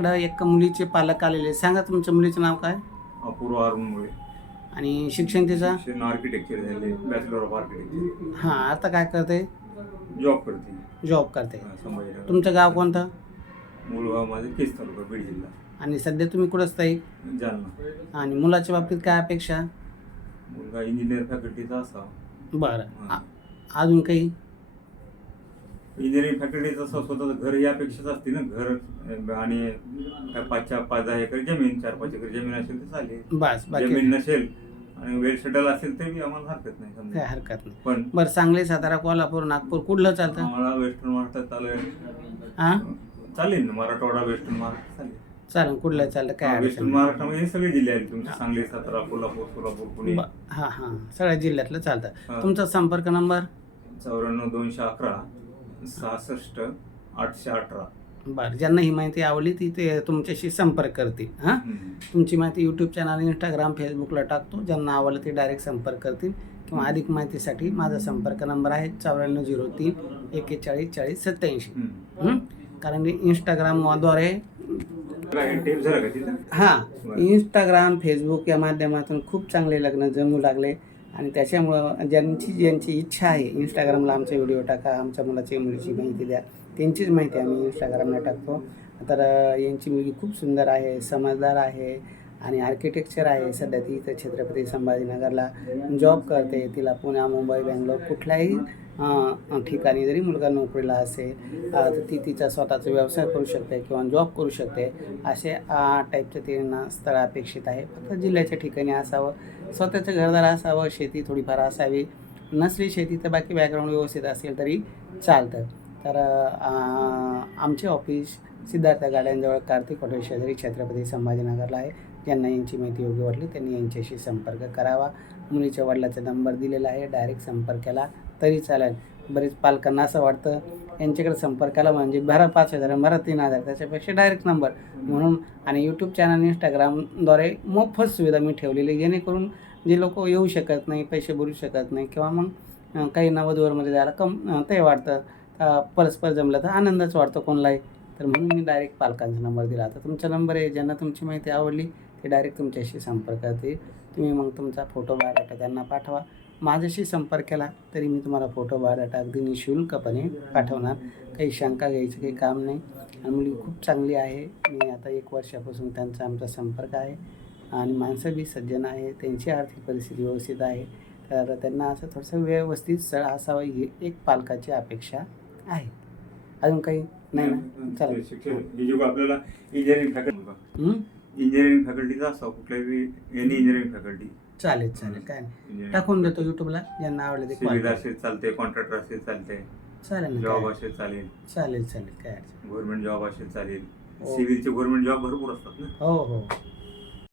इकडं एक मुलीचे पालक आलेले. सांगा तुमच्या मुलीचं नाव काय? अपूर्व अरुणमुळे आणि शिक्षण तिचं? शिक्षण आर्किटेक्चर झाले बॅचलर ऑफ आर्किटेक्चर हां आता काय करते? जॉब करते. जॉब करते. हा, संभाजीनगर. तुमचं गाव कोणतं? माझं केस तालुका बीड जिल्हा. आणि सध्या तुम्ही कुठंच ताई जालना. आणि मुलाच्या बाबतीत काय अपेक्षा? मुलगा इंजिनियर फॅकल्टीचा असा. बरं. आ- अजून काही? इंजिनिअरिंग फॅकल्टीचं असं स्वतःचं घर अपेक्षाच असते ना घर आणि पाच चार पाच दहा एकर जमीन चार पाच एकर जमीन असेल तर चालेल. बस बाकी जमीन नसेल आणि वेल सेटल असेल तरी आम्हाला हरकत नाही काय समजा हरकत नाही. पण बरं सांगली सातारा कोल्हापूर नागपूर कुठलं चालतं? आम्हाला वेस्टर्न महाराष्ट्रात चालेल हां चालेल ना मराठवाडा वेस्टर्न महाराष्ट्र चालेल. चालेल कुठलं चालतं काय अडचण वेस्टर्न नाही. महाराष्ट्रामध्ये हे सगळे जिल्हे आहेत तुमचे सांगली सातारा कोल्हापूर सोलापूर पुणे. ब- हां हां सगळ्या जिल्ह्यातलं चालतं. हां. तुमचा संपर्क नंबर? चौऱ्याण्णव दोनशे अकरा. सहासष्ट आठशे अठरा बरं ज्यांना ही माहिती आवडली ती ते तुमच्याशी संपर्क करतील हां. तुमची माहिती यूट्यूब चॅनल इंस्टाग्राम फेसबुकला टाकतो ज्यांना आवडलं ते डायरेक्ट संपर्क करतील किंवा अधिक माहितीसाठी माझा संपर्क नंबर आहे चौऱ्याण्णव झिरो तीन एक्केचाळीस चाळीस सत्याऐंशी. हं? कारण की इंस्टाग्रामद्वारे हां. इंस्टाग्राम फेसबुक या माध्यमातून खूप चांगले लग्न जमू लागले आणि त्याच्यामुळं ज्यांची ज्यांची इच्छा आहे इंस्टाग्रामला आमचा व्हिडिओ टाका आमच्या मुलाची मुलीची माहिती द्या. त्यांचीच माहिती आम्ही इंस्टाग्रामला टाकतो. तर यांची मुलगी खूप सुंदर आहे समजदार आहे आणि आर्किटेक्चर आहे. सध्या ती इथं छत्रपती संभाजीनगरला जॉब करते. तिला पुण्या मुंबई बँगलोर कुठल्याही ठिकाणी जरी मुलगा नोकरीला असेल तर ती तिचा स्वतःचा व्यवसाय करू शकते किंवा जॉब करू शकते. असे आ, टाईपचं त्यांना स्थळ अपेक्षित आहे. फक्त जिल्ह्याच्या ठिकाणी असावं. स्वतःचं घरदार असावं शेती थोडीफार असावी. नसली शेती तर बाकी बॅकग्राऊंड व्यवस्थित असेल तरी चालतं. तर आमचे ऑफिस सिद्धार्थ गाड्यांजवळ कार्तिक हॉटेल शेजारी छत्रपती संभाजीनगरला आहे. ज्यांना यांची माहिती योग्य वाटली त्यांनी यांच्याशी संपर्क करावा. मुलीच्या वडिलाचा नंबर दिलेला आहे. डायरेक्ट संपर्क केला तरी चालेल. बरेच पालकांना असं वाटतं. यांच्याकडे संपर्काला म्हणजे भरा पाच हजार भरा तीन हजार त्याच्यापेक्षा डायरेक्ट नंबर म्हणून आणि यूट्यूब चॅनल इंस्टाग्रामद्वारे मोफत सुविधा मी ठेवलेली जेणेकरून जे लोक येऊ शकत नाही पैसे भरू शकत नाही किंवा मग काही नवधूवरमध्ये जायला कम ते वाटतं. परस्पर जमलं तर आनंदच वाटतो कोणालाही. तर म्हणून मी डायरेक्ट पालकांचा नंबर दिला आता तुमचा नंबर आहे ज्यांना तुमची माहिती आवडली ते डायरेक्ट तुमच्याशी संपर्क करतील. तुम्ही मग तुमचा फोटो बायोडाटा त्यांना पाठवा. माझ्याशी संपर्क केला तरी मी तुम्हाला फोटो बायोडाटा अगदी निशुल्कपणे पाठवणार. काही शंका घ्यायचं काही काम नाही. आणि मुलगी खूप चांगली आहे. मी आता एक वर्षापासून त्यांचा आमचा संपर्क आहे. आणि माणसं बी सज्जन आहे. त्यांची आर्थिक परिस्थिती व्यवस्थित आहे. तर त्यांना असं थोडंसं व्यवस्थित स्थळ असावं ही एक पालकाची अपेक्षा आहे. अजून काही? नाही ना? चालेल आपल्याला इंजिनिअरिंग फॅकल्टी? इंजिनिअरिंग फॅकल्टीचा असावं कुठल्याही एनी इंजिनिअरिंग फॅकल्टी चालेल चालेल. काय नाही. टाकून देतो यूट्यूबला ज्यांना आवडलं ते सिव्हिल असेल चालते कॉन्ट्रॅक्टर असेल चालते. चालेल ना जॉब काय? असेल चालेल. चालेल चालेल. काय अडचण गव्हर्नमेंट जॉब असेल चालेल. हो. सिव्हिलचे गव्हर्नमेंट जॉब भरपूर असतात ना? हो हो.